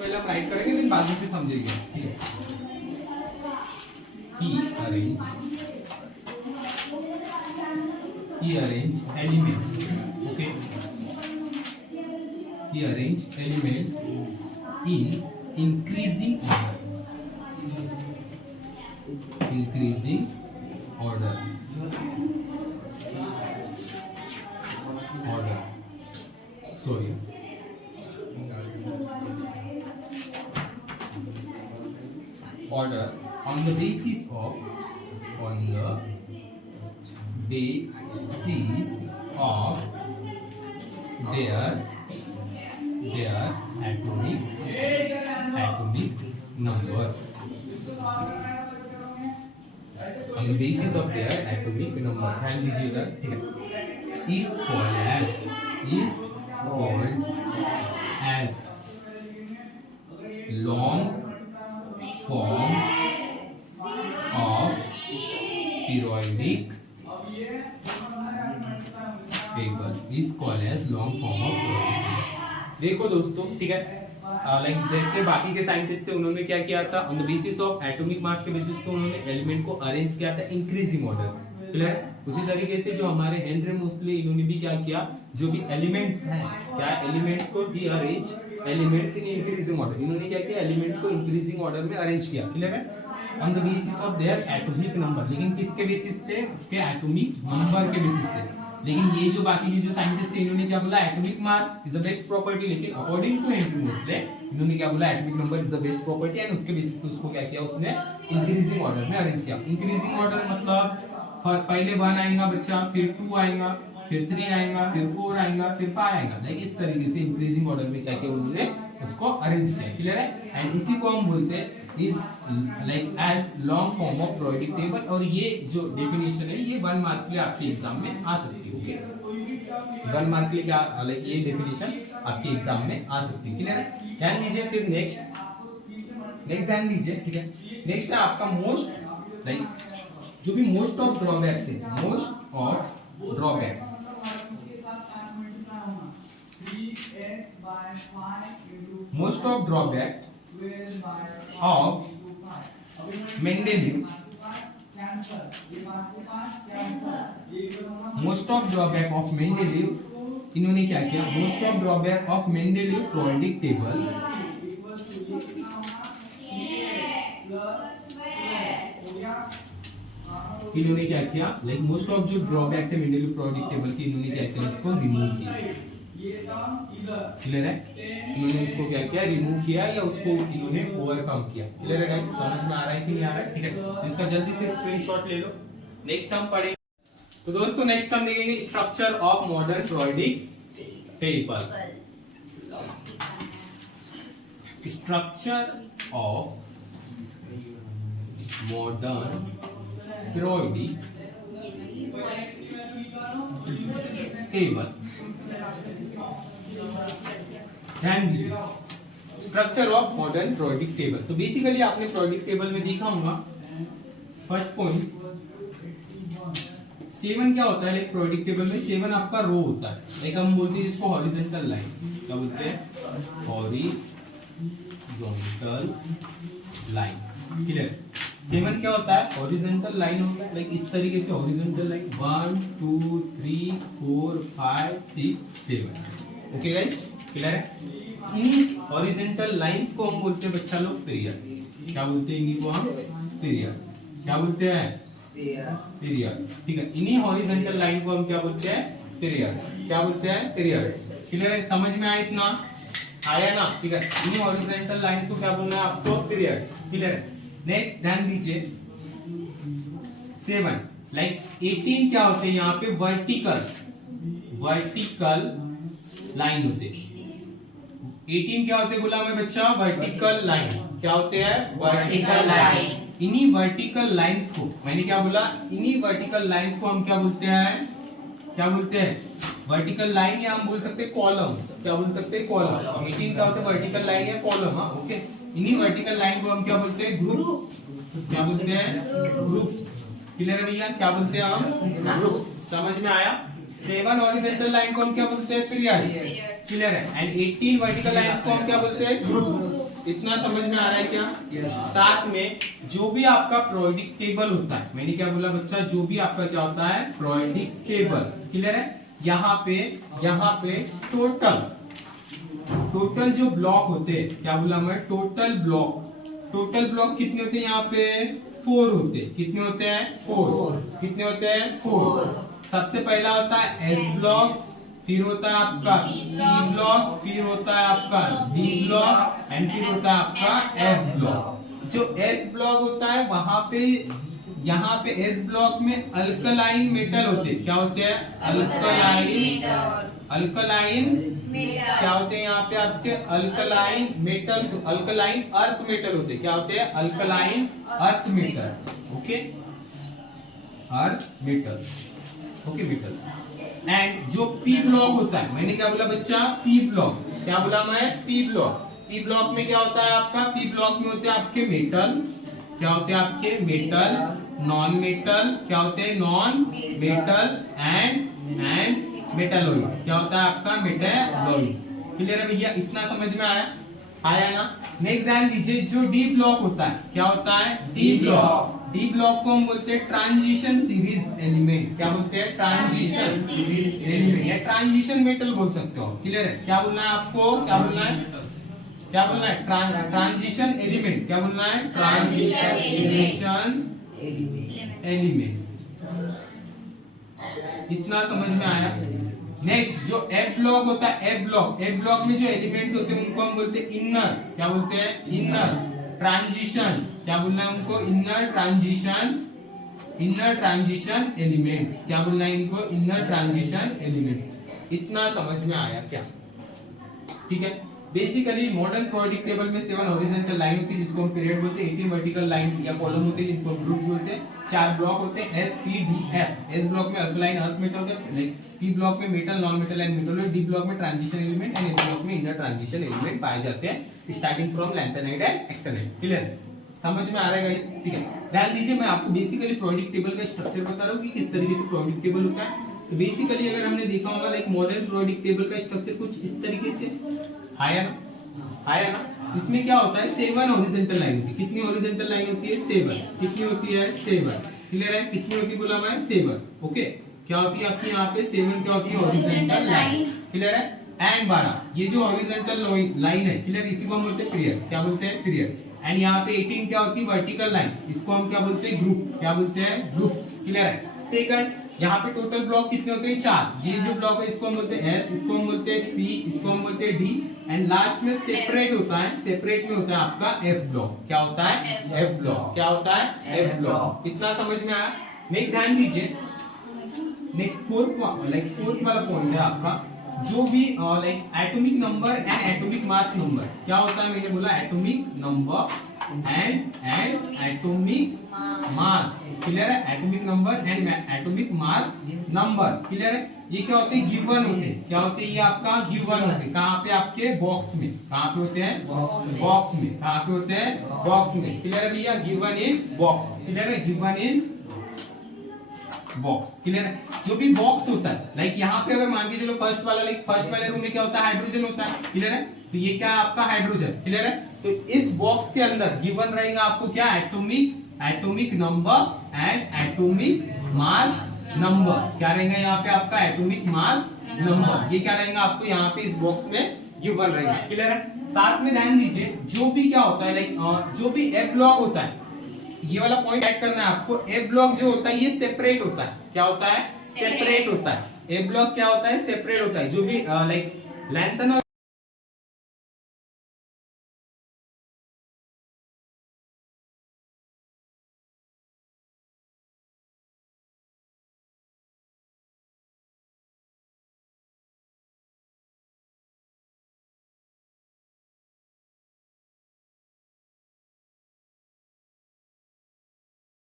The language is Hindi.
पहले हम राइट करेंगे फिर बाद में फिर समझेंगे, ठीक है। He arrange element, okay, he arrange element in increasing order sorry, order on the basis of their atomic number, on the basis of their atomic number, ध्यान दीजिएगा, ठीक है, is called as long form of periodic table, is called as long form of periodic table। देखो दोस्तों, ठीक है, लाइक जैसे बाकी के साइंटिस्ट थे उन्होंने क्या किया था, on the basis of atomic mass के बेसिस पे उन्होंने एलिमेंट को अरेंज किया था इंक्रीजिंग ऑर्डर, क्लियर। उसी तरीके से जो हमारे हेनरी मोस्ले इन्होंने भी क्या किया, जो भी एलिमेंट्स हैं, क्या एलिमेंट्स को भी arrange elements in increasing order, इन्होंने क्या किया, एलिमेंट्स को इंक्रीजिंग ऑर्डर में अरेंज किया, क्लियर है, on the basis of their atomic number. लेकिन किसके बेसिस पे, उसके एटॉमिक नंबर के बेसिस पे। लेकिन ये जो बाकी के जो साइंटिस्ट थे इन्होंने क्या बोला, atomic mass is the best property, लेकिन अकॉर्डिंग टू हेनरी मोस्ले इन्होंने क्या बोला, atomic number is the best property, and उसके बेसिस पे उसको क्या किया, उसने इंक्रीजिंग ऑर्डर में अरेंज किया। इंक्रीजिंग ऑर्डर मतलब पहले 1 आएगा बच्चा, फिर 2 आएगा, फिर 3 आएगा, फिर 4 आएगा, फिर 5 आएगा, लाइक इस तरीके से इंक्रीजिंग ऑर्डर में क्या किया उन्होंने उसको अरेंज किया, क्लियर है। एंड इसी को हम बोलते हैं is like as long form of periodic table, और ये जो डेफिनेशन है ये 1 मार्क के लिए आपके एग्जाम में आ सकती है, ओके, 1 मार्क के लिए क्या, लाइक ये डेफिनेशन आपके एग्जाम में आ सकती है, क्लियर है। ध्यान दीजिए, फिर नेक्स्ट ध्यान दीजिए, ठीक है। नेक्स्ट है आपका मोस्ट, लाइक जो भी मोस्ट ऑफ ड्रॉबैक थे, most of drawback of Mendeleev, इन्होंने क्या किया, most of drawback of Mendeleev periodic table, इन्होंने क्या किया, लाइक मोस्ट ऑफ जो ड्रॉबैक थे मेंडेलीव पीरियोडिक टेबल की, इन्होंने क्या किया, इसको रिमूव किया, क्लियर है। इन्होंने इसको क्या किया, रिमूव किया, या उसको इन्होंने ओवरकम किया, क्लियर है गाइस, समझ में आ रहा है कि नहीं आ रहा है, ठीक है। तो इसका जल्दी से स्क्रीनशॉट ले लो। नेक्स्ट हम पढ़ेंगे, तो दोस्तों नेक्स्ट हम देखेंगे structure of modern periodic table, structure of modern periodic table. ध्यान दीजिए, structure of modern periodic table. तो बेसिकली आपने पीरियोडिक टेबल में देखा होगा, फर्स्ट पॉइंट 7 क्या होता है, लाइक पीरियोडिक टेबल में 7 आपका रो होता है, लाइक हम बोलते हैं इसको हॉरिजॉन्टल लाइन, क्या बोलते हैं, हॉरिजॉन्टल लाइन, क्लियर। 7 क्या होता है, हॉरिजॉन्टल लाइन होता है, लाइक इस तरीके से horizontal line 1 2 3 4 5 6 7, okay guys, clear है। इन हॉरिजॉन्टल लाइंस को हम बोलते हैं बच्चा लोग पीरियड, क्या बोलते हैं इन्हीं को हम, पीरियड, क्या बोलते हैं, पीरियड, ठीक है। इन्हीं हॉरिजॉन्टल लाइन को हम क्या बोलते हैं, पीरियड, क्या बोलते हैं, पीरियड, क्लियर है, समझ में आया, इतना आया ना, ठीक है। इन्हीं हॉरिजॉन्टल लाइंस को क्या बोलना है आपको, पीरियड, क्लियर है। नेक्स्ट ध्यान दीजिए, 7 लाइक 18 क्या होते हैं, यहाँ पे वर्टिकल लाइन होते हैं। 18 क्या होते हैं बोला मैं बच्चा, वर्टिकल लाइन, क्या होते हैं, वर्टिकल लाइन। इन्हीं वर्टिकल लाइंस को, मैंने क्या बोला, इन्हीं वर्टिकल लाइंस को हम क्या बोलते हैं, क्या बोलते हैं, वर्टिकल लाइन, या हम बोल सकते हैं कॉलम, क्या बोल सकते हैं, कॉलम। 18 क्या होता है, वर्टिकल लाइन या कॉलम, हाँ ओके। इन्हीं वर्टिकल लाइन को हम क्या बोलते हैं, ग्रुप, क्या बोलते हैं, ग्रुप, क्लियर है भैया, क्या बोलते हैं हम, ग्रुप, समझ में आया। 7 हॉरिजॉन्टल लाइन को हम क्या बोलते हैं, पीरियड, क्लियर है। एंड 18 वर्टिकल लाइंस को हम क्या बोलते हैं, ग्रुप, इतना समझ में आ रहा है क्या? साथ में जो भी आपका प्रोडिक्ट टेबल होता है, मैंने क्या बोला बच्चा, जो भी आपका क्या होता है प्रोडिक्ट टेबल, क्लियर है? यहाँ पे टोटल जो ब्लॉक होते हैं, क्या बोला मैं, टोटल ब्लॉक कितने होते हैं? यहाँ पे 4 होते हैं। कितने होते हैं? 4। कितने होते हैं? 4। सबसे पहला होता है एस ब्लॉक, फिर होता है आपका टी ब्लॉक, फिर होता है आपका डी ब्लॉक एंड फिर होता है आपका एफ ब्लॉक। जो एस ब्लॉक होता है वहां पे, यहाँ पे एस ब्लॉक में अल्कलाइन मेटल होते हैं। क्या होते हैं? अल्कलाइन क्या होते हैं? यहाँ पे आपके alkaline metals, alkaline earth metal होते हैं। क्या होते हैं? Alkaline earth metal. Okay, earth metal, okay metal. And जो पी ब्लॉक होता है, मैंने क्या बोला बच्चा? P block. क्या बोला मैं? P block. पी ब्लॉक में क्या होता है आपका? पी ब्लॉक में होते हैं आपके मेटल। क्या होते हैं आपके? Metal, non metal. क्या होते हैं? Non metal and metalloid. क्या होता है आपका? मेटालॉइड। क्लियर है भैया? इतना समझ में आया ना? नेक्स्ट ध्यान दीजिए, जो डी ब्लॉक होता है, क्या होता है? D block. डी ब्लॉक को हम बोलते हैं ट्रांजिशन सीरीज एलिमेंट। क्या बोलते हैं? ट्रांजिशन सीरीज एलिमेंट या ट्रांजिशन मेटल बोल सकते हो। क्लियर है? क्या बोलना है आपको? क्या बोलना है? क्या बोलना है? Transition element. क्या बोलना है? Transition element. इतना समझ में आया? नेक्स्ट जो एफ ब्लॉक होता है, एफ ब्लॉक में जो एलिमेंट्स होते हैं उनको हम बोलते हैं इनर। क्या बोलते हैं? Inner transition. क्या बोलना है उनको? Inner transition elements. क्या बोलना है इनको? Inner transition elements. इतना समझ में आया क्या? ठीक है। बेसिकली मॉडर्न प्रोडिक्ट टेबल में 7 हॉरिजॉन्टल लाइन होती है जिसको हम पीरियड बोलते हैं, 18 वर्टिकल लाइन या कॉलम होते हैं जिनको हम ग्रुप्स बोलते हैं, 4 ब्लॉक होते हैं S P D F. S block में अल्कलाइन अर्थ मेटल होता है, पी ब्लॉक में metal, non metal and metalloid, D block में transition element and F block में इनर ट्रांजिशन एलिमेंट पाए जाते हैं starting from lanthanide and actinide. Clear? समझ में आ रहा है गाइस? ठीक है, ध्यान दीजिए, मैं आपको बेसिकली प्रोडिक्ट टेबल का स्ट्रक्चर बता रहा हूं कि किस तरीके से प्रोडिक्ट टेबल होता है। तो बेसिकली अगर हमने देखा होगा लाइक मॉडर्न प्रोडिक्ट टेबल का स्ट्रक्चर कुछ इस तरीके से आया ना। इसमें क्या होता है? 7 हॉरिजॉन्टल लाइन होती है। कितनी हॉरिजॉन्टल लाइन होती है? 7। कितनी होती है? 7। क्लियर है? कितनी होती है बोला मैं? 7। ओके, क्या होती है आपकी यहाँ पे 7? क्या होती है? Horizontal line. क्लियर है? एंड 12 ये जो हॉरिजॉन्टल लाइन है, क्लियर, इसी को हम बोलते हैं पीरियड। क्या बोलते हैं? पीरियड। एंड यहाँ पे 18 क्या होती है? वर्टिकल लाइन, इसको हम क्या बोलते हैं? ग्रुप। क्या बोलते हैं? ग्रुप्स। क्लियर है? सेकंड, यहाँ पे टोटल ब्लॉक कितने होते हैं? 4। ये जो ब्लॉक है इसको हम बोलते हैं एस, इसको हम बोलते हैं पी, इसको हम बोलते हैं डी एंड लास्ट में सेपरेट होता है, सेपरेट में होता है आपका एफ ब्लॉक। क्या होता है? F block. क्या होता है? F block. इतना समझ में आया? नेक्स्ट ध्यान दीजिए, नेक्स्ट फोर्थ वाला पॉइंट है आपका, जो भी like atomic number and atomic mass number. क्या होता है? मैंने बोला atomic number and atomic mass. Clear है? Atomic number and atomic mass number. Clear है? ये क्या होते हैं? गिवन होते हैं। क्या होते हैं? ये आपका गिवन होते हैं। कहाँ पे? आपके बॉक्स में। कहाँ पे होते हैं? बॉक्स में। कहाँ पे होते हैं? बॉक्स में। क्लियर है भैया? Given in box. क्लियर है? Given in box. क्लियर है? जो भी बॉक्स होता है, लाइक यहाँ पे अगर मान के चलो फर्स्ट वाला, लाइक फर्स्ट वाले रूम में क्या होता है? हाइड्रोजन होता है। क्लियर है? तो ये क्या है आपका? हाइड्रोजन। क्लियर है? तो इस बॉक्स के अंदर गिवन रहेगा आपको क्या? Atomic number and atomic mass number. क्या रहेगा यहाँ पे आपका? Atomic mass number. ये क्या रहेगा आपको यहाँ पे इस बॉक्स में गिवन रहेगा। क्लियर है? साथ में ध्यान दीजिए, जो भी क्या होता है लाइक जो भी एफ ब्लॉक होता है, ये वाला पॉइंट ऐड करना है आपको। ए ब्लॉक जो होता है ये सेपरेट होता है। क्या होता है? सेपरेट होता है। ए ब्लॉक क्या होता है? सेपरेट होता है। जो भी लाइक लैंथन